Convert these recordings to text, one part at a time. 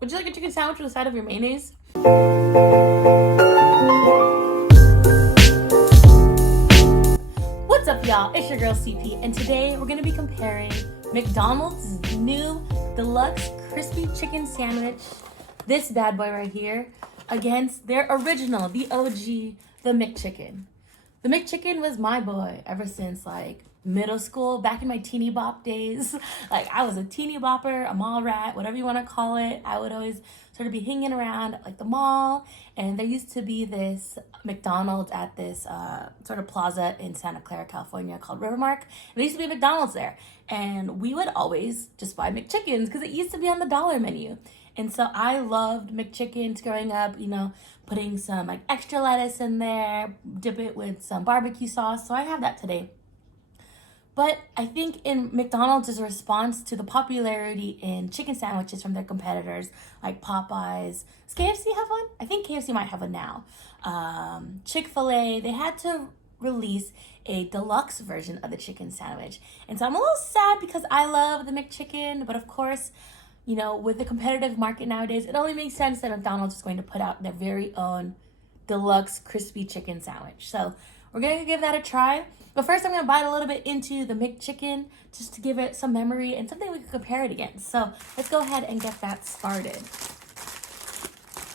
Would you like a chicken sandwich with a side of your mayonnaise? What's up, y'all? It's your girl CP, and today we're gonna be comparing McDonald's new Deluxe Crispy Chicken Sandwich, this bad boy right here, against their original, the OG, the McChicken. The McChicken was my boy ever since like middle school, back in my teeny bop days. Like I was a teeny bopper, a mall rat, whatever you want to call it. I would always sort of be hanging around at, like the mall, and there used to be this McDonald's at this sort of plaza in Santa Clara, California called Rivermark. And there used to be a McDonald's there, and we would always just buy McChickens because it used to be on the dollar menu. And so I loved McChickens growing up, you know, putting some like extra lettuce in there, dip it with some barbecue sauce. So I have that today. But I think in McDonald's' response to the popularity in chicken sandwiches from their competitors, like Popeyes, does KFC have one? I think KFC might have one now. Chick-Fil-A, they had to release a deluxe version of the chicken sandwich. And so I'm a little sad because I love the McChicken, but of course, you know, with the competitive market nowadays, it only makes sense that McDonald's is going to put out their very own deluxe crispy chicken sandwich. So we're going to give that a try. But first, I'm going to bite a little bit into the McChicken just to give it some memory and something we can compare it against. So let's go ahead and get that started.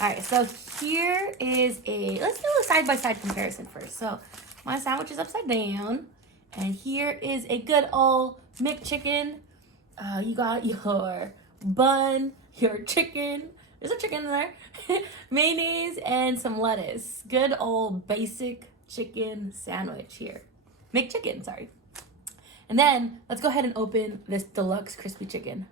All right, so here is let's do a side-by-side comparison first. So my sandwich is upside down, and here is a good old McChicken. You got your bun, your chicken. There's a chicken in there. Mayonnaise and some lettuce. Good old basic chicken sandwich here. McChicken, sorry. And then let's go ahead and open this deluxe crispy chicken.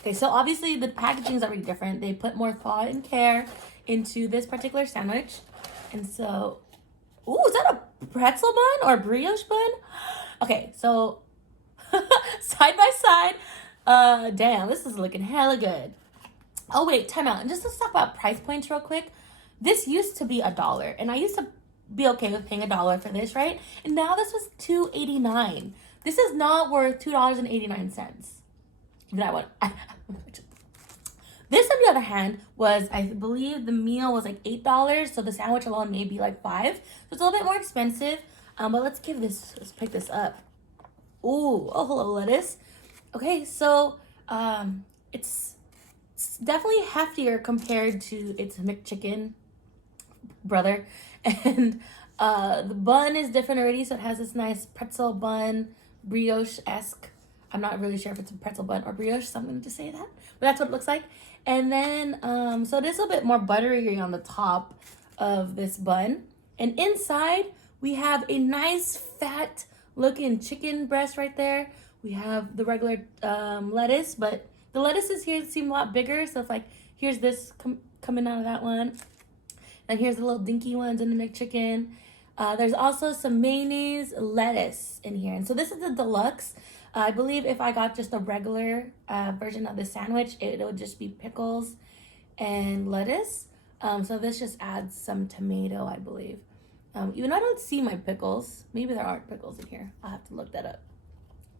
Okay, so obviously the packaging is already different. They put more thought and care into this particular sandwich. And so, ooh, is that a pretzel bun or a brioche bun? Okay, so side by side, damn, this is looking hella good. Oh wait, time out. And just let's talk about price points real quick. This used to be $1, and I used to be okay with paying $1 for this, right? And now this was $2.89. This is not worth $2.89. That one. This, on the other hand, was, I believe the meal was like $8, so the sandwich alone may be like $5. So it's a little bit more expensive. But let's pick this up. Ooh, oh, hello, lettuce. Okay, so it's definitely heftier compared to its McChicken brother. And the bun is different already, so it has this nice pretzel bun, brioche-esque. I'm not really sure if it's a pretzel bun or brioche, so I'm going to just say that. But that's what it looks like. And then, so it is a bit more buttery on the top of this bun. And inside, we have a nice fat-looking chicken breast right there. We have the regular lettuce, but the lettuces here seem a lot bigger. So it's like, here's this coming out of that one. And here's the little dinky ones in the McChicken. There's also some mayonnaise, lettuce in here. And so this is the deluxe. I believe if I got just a regular version of the sandwich, it would just be pickles and lettuce. So this just adds some tomato, I believe. Even though I don't see my pickles. Maybe there aren't pickles in here. I'll have to look that up.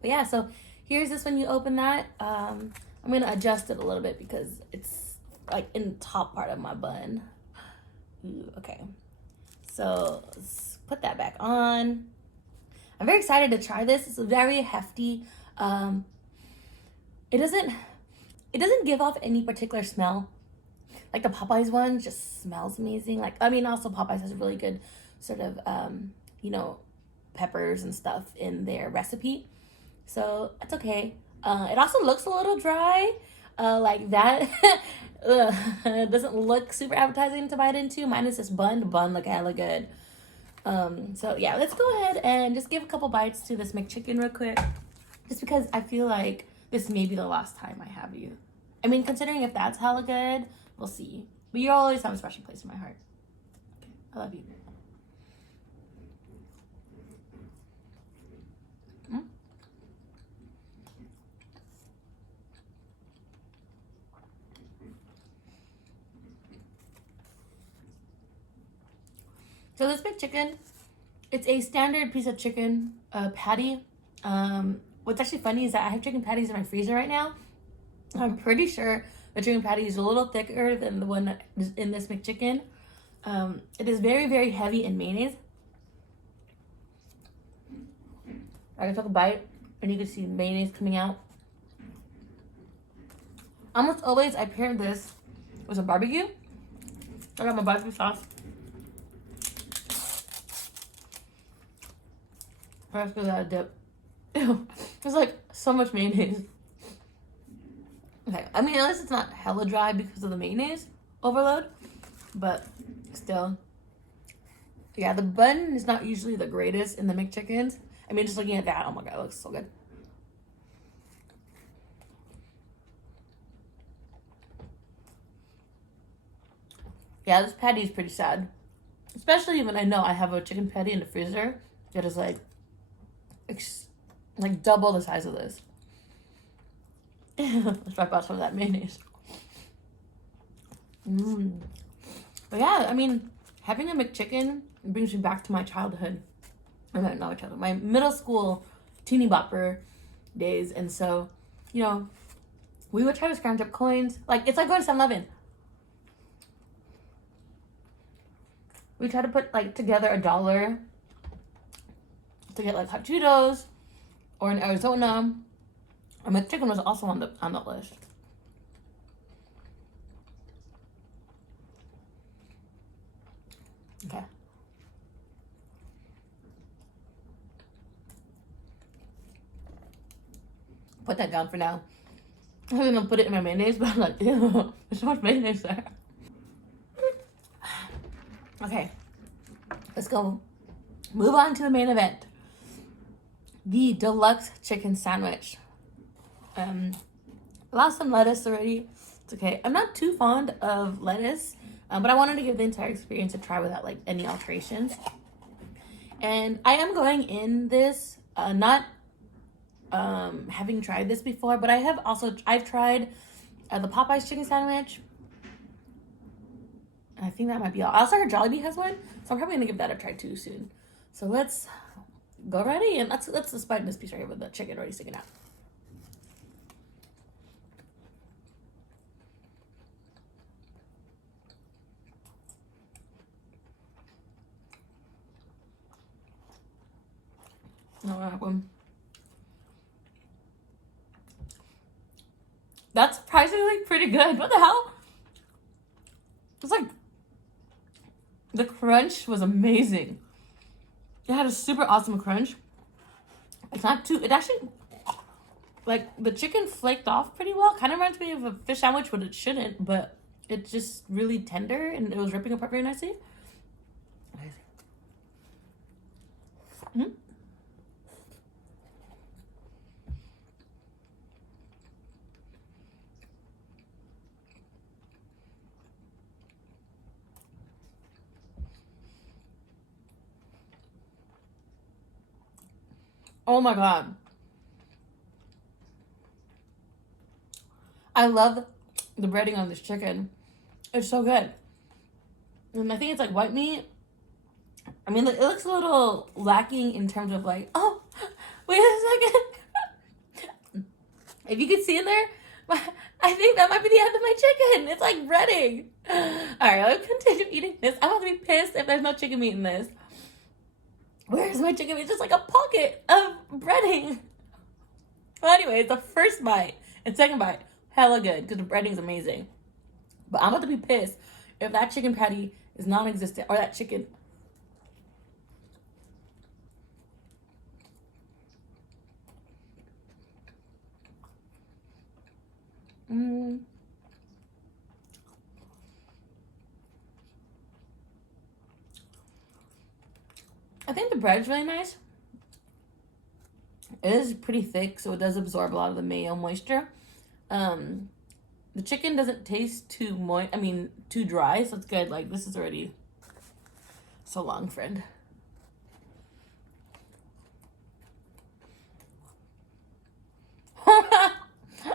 But yeah, so here's this when you open that. I'm going to adjust it a little bit because it's like in the top part of my bun. Ooh, okay, so let's put that back on. I'm very excited to try this. It's very hefty. It doesn't give off any particular smell. Like the Popeyes one just smells amazing. Like, I mean, also Popeyes has really good sort of, you know, peppers and stuff in their recipe. So that's okay. It also looks a little dry, like that. It doesn't look super appetizing to bite into. Mine is this bun. The bun look hella good. So yeah, let's go ahead and just give a couple bites to this McChicken real quick. Just because I feel like this may be the last time I have you. I mean, considering if that's hella good, we'll see. But you always have a special place in my heart. Okay, I love you. So this McChicken, it's a standard piece of chicken patty. What's actually funny is that I have chicken patties in my freezer right now. I'm pretty sure The chicken patty is a little thicker than the one that is in this McChicken. It is very, very heavy in mayonnaise. I took a bite and you can see mayonnaise coming out. Almost always I pair this with a barbecue. I got my barbecue sauce. Let's give that a dip. Ew, there's like so much mayonnaise. Okay, I mean, at least it's not hella dry because of the mayonnaise overload, but still. Yeah, the bun is not usually the greatest in the McChickens. I mean, just looking at that, oh my god, it looks so good. Yeah, this patty is pretty sad. Especially when I know I have a chicken patty in the freezer that is like double the size of this. Let's wipe out some of that mayonnaise. But yeah, I mean, having a McChicken brings me back to my childhood. Or not my childhood, my middle school teeny bopper days. And so, you know, we would try to scrounge up coins. Like, it's like going to 7-Eleven. We try to put like together $1 to get like hot Cheetos, or in Arizona. And McChicken was also on the list. Okay. Put that down for now. I was gonna put it in my mayonnaise, but I'm like, ew, there's so much mayonnaise there. Okay, let's go move on to the main event. The Deluxe Chicken Sandwich. Lost some lettuce already. It's okay. I'm not too fond of lettuce, but I wanted to give the entire experience a try without like any alterations. And I am going in this, not having tried this before, but I've tried the Popeyes chicken sandwich. I think that might be all. I also heard Jollibee has one, so I'm probably gonna give that a try too soon. So let's go ready, and let's just bite this piece right here with the chicken already sticking out. No, that one. That's surprisingly pretty good. What the hell? It's like the crunch was amazing. It had a super awesome crunch. It's not too, it actually, like, the chicken flaked off pretty well. Kind of reminds me of a fish sandwich, but it shouldn't. But it's just really tender, and it was ripping apart very nicely. Mm-hmm. Oh my god. I love the breading on this chicken. It's so good. And I think it's like white meat. I mean, it looks a little lacking in terms of like, oh, wait a second. If you could see in there, I think that might be the end of my chicken. It's like breading. All right, I'll continue eating this. I'm about to be pissed if there's no chicken meat in this. Where's my chicken meat? It's just like a pocket of breading. Well, anyways, the first bite and second bite, hella good because the breading's amazing. But I'm about to be pissed if that chicken patty is non-existent, or that chicken. I think the bread's really nice. It is pretty thick, so it does absorb a lot of the mayo moisture. The chicken doesn't taste too too dry, so it's good. Like, this is already so long, friend.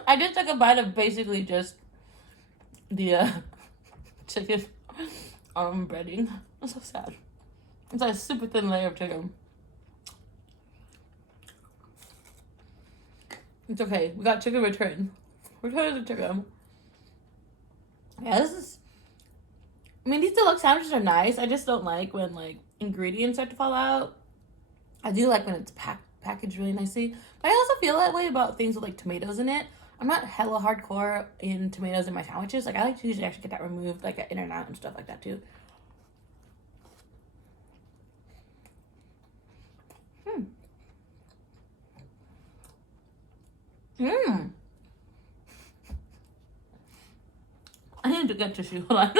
I just took a bite of basically just the chicken breading. That's so sad. It's like a super thin layer of chicken. It's okay. We got chicken return. Return the chicken. Yeah, this is. I mean, these deluxe sandwiches are nice. I just don't like when like ingredients start to fall out. I do like when it's packaged really nicely. But I also feel that way about things with like tomatoes in it. I'm not hella hardcore in tomatoes in my sandwiches. Like I like to usually actually get that removed, like at In-N-Out and stuff like that too. Mmm. I need to get tissue. Hold on.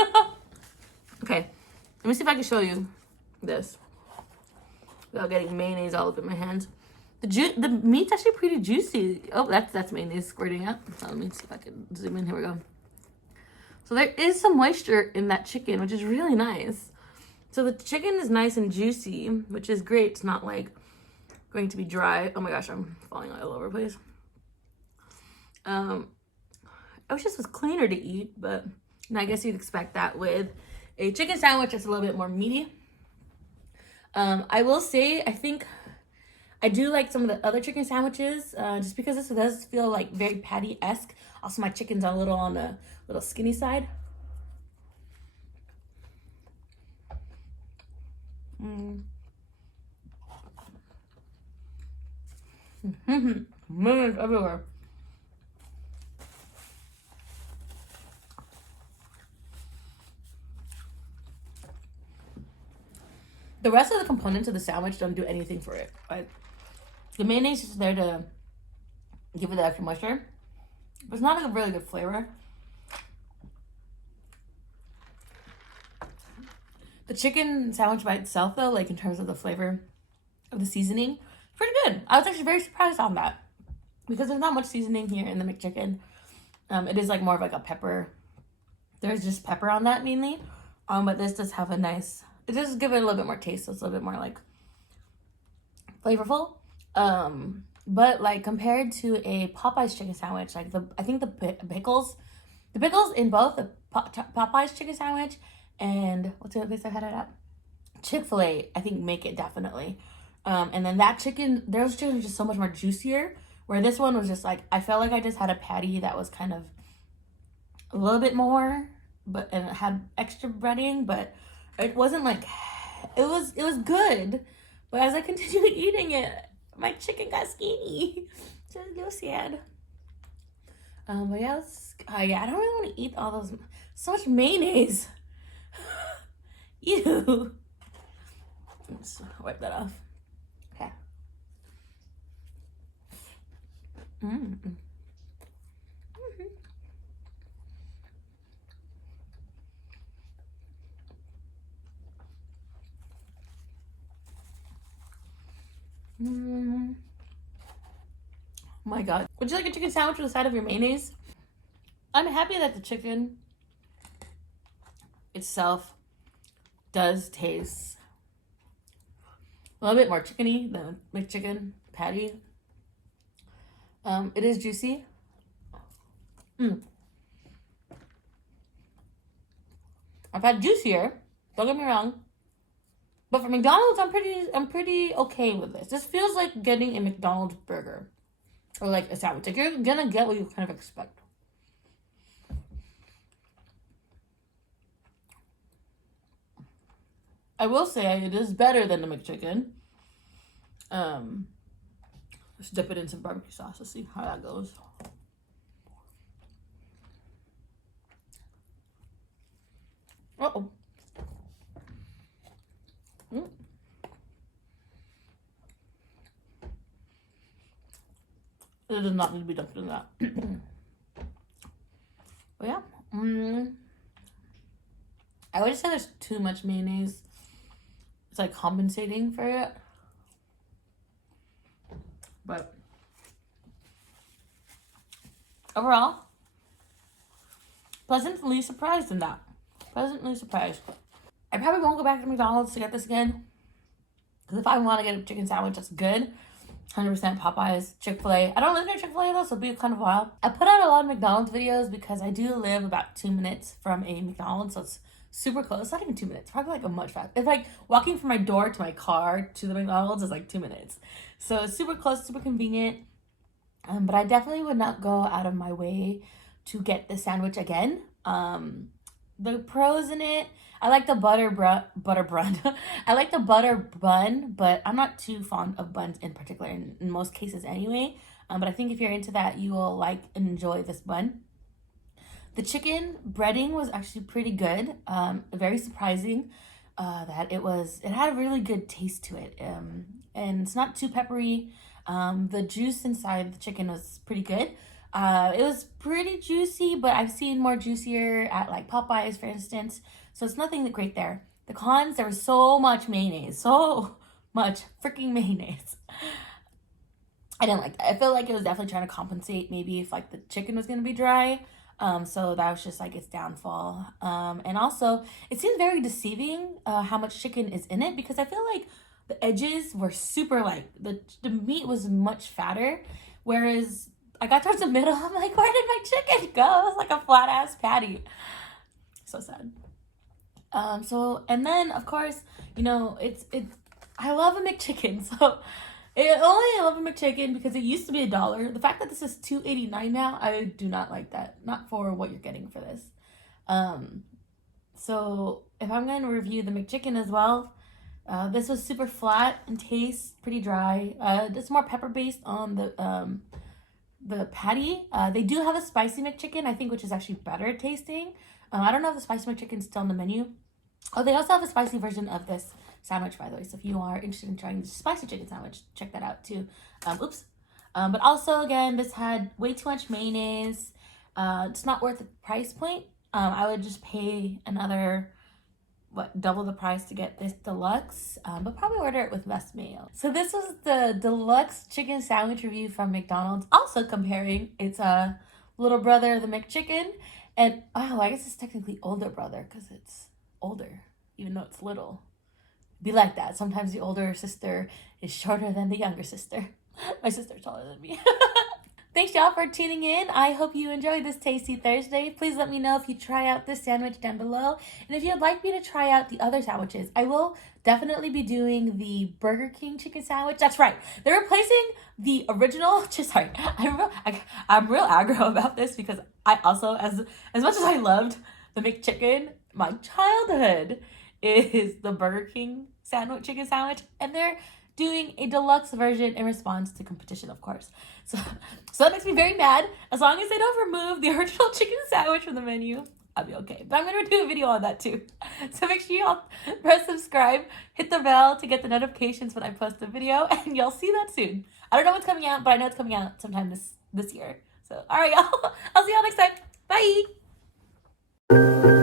Okay. Let me see if I can show you this without getting mayonnaise all up in my hands. The meat's actually pretty juicy. Oh, that's mayonnaise squirting out. So let me see if I can zoom in. Here we go. So there is some moisture in that chicken, which is really nice. So the chicken is nice and juicy, which is great. It's not like going to be dry. Oh my gosh, I'm falling all over the place. I wish this was cleaner to eat, but I guess you'd expect that with a chicken sandwich that's a little bit more meaty. I will say, I think I do like some of the other chicken sandwiches, just because this does feel like very patty-esque. Also, my chicken's a little on the little skinny side. Mayonnaise everywhere. The rest of the components of the sandwich don't do anything for it. Like the mayonnaise is there to give it the extra moisture, but it's not like a really good flavor. The chicken sandwich by itself, though, like in terms of the flavor of the seasoning, pretty good. I was actually very surprised on that because there's not much seasoning here in the McChicken. It is like more of like a pepper. There's just pepper on that mainly, but this does have a nice. It does give it a little bit more taste, so it's a little bit more like flavorful. But like compared to a Popeyes chicken sandwich, like I think the pickles in both the Popeyes chicken sandwich and what's the other place I had it at? Chick-Fil-A, I think make it definitely. And then those chicken are just so much more juicier. Where this one was just like I felt like I just had a patty that was kind of a little bit more, and it had extra breading, but it wasn't like it was good. But as I continued eating it, my chicken got skinny. So it was a little sad. But yeah, I don't really want to eat all those. So much mayonnaise. Ew. Let's wipe that off. Okay. Oh my god. Would you like a chicken sandwich with a side of your mayonnaise? I'm happy that the chicken itself does taste a little bit more chickeny than McChicken patty. It is juicy. I've had juicier, don't get me wrong. But for McDonald's, I'm pretty okay with this. This feels like getting a McDonald's burger. Or like a sandwich. Like you're gonna get what you kind of expect. I will say it is better than the McChicken. Let's dip it in some barbecue sauce. Let's see how that goes. Uh-oh. It does not need to be dumped in that. But yeah. I would say there's too much mayonnaise. It's like compensating for it. But overall, pleasantly surprised in that. Pleasantly surprised. I probably won't go back to McDonald's to get this again. Because if I want to get a chicken sandwich that's good, 100% Popeyes, Chick-Fil-A. I don't live near Chick-Fil-A though, so it'll be kind of wild. I put out a lot of McDonald's videos because I do live about 2 minutes from a McDonald's, so it's super close. Not even 2 minutes, probably like a much faster. It's like walking from my door to my car to the McDonald's is like 2 minutes. So it's super close, super convenient. But I definitely would not go out of my way to get this sandwich again. The pros in it, I like the butter bun. I like the butter bun, but I'm not too fond of buns in particular in most cases anyway. But I think if you're into that, you will like and enjoy this bun. The chicken breading was actually pretty good. Very surprising that it had a really good taste to it. And it's not too peppery. The juice inside the chicken was pretty good. It was pretty juicy, but I've seen more juicier at like Popeyes, for instance. So it's nothing that great there. The cons, there was so much mayonnaise. So much freaking mayonnaise. I didn't like that. I feel like it was definitely trying to compensate maybe if like the chicken was going to be dry. So that was just like its downfall. And also, it seems very deceiving how much chicken is in it, because I feel like the edges were super like the meat was much fatter, whereas I got towards the middle. I'm like, where did my chicken go? It was like a flat ass patty. So sad. So and then of course, you know, it's I love a McChicken. So I love a McChicken because it used to be $1. The fact that this is $2.89 now, I do not like that. Not for what you're getting for this. So if I'm going to review the McChicken as well, this was super flat and tastes pretty dry. It's more pepper based on the patty. They do have a spicy McChicken, I think, which is actually better tasting. I don't know if the spicy McChicken's still on the menu. Oh, they also have a spicy version of this sandwich, by the way. So if you are interested in trying the spicy chicken sandwich, check that out too. But also, again, this had way too much mayonnaise. It's not worth the price point. I would just pay another, double the price to get this deluxe, but probably order it with less mayo. So this was the deluxe chicken sandwich review from McDonald's. Also comparing its little brother, the McChicken, and I guess it's technically older brother because it's older, even though it's little. Be like that. Sometimes the older sister is shorter than the younger sister. My sister's taller than me. Thanks y'all for tuning in. I hope you enjoyed this Tasty Thursday. Please let me know if you try out this sandwich down below. And if you'd like me to try out the other sandwiches, I will definitely be doing the Burger King chicken sandwich. That's right. They're replacing the original. Sorry. I'm real aggro about this because I also, as much as I loved the McChicken, my childhood is the Burger King chicken sandwich, and they're doing a deluxe version in response to competition, of course. So that makes me very mad. As long as they don't remove the original chicken sandwich from the menu, I'll be okay. But I'm going to do a video on that too. So make sure y'all press subscribe, hit the bell to get the notifications when I post a video, and y'all see that soon. I don't know what's coming out, but I know it's coming out sometime this year. So, all right, y'all. I'll see y'all next time. Bye.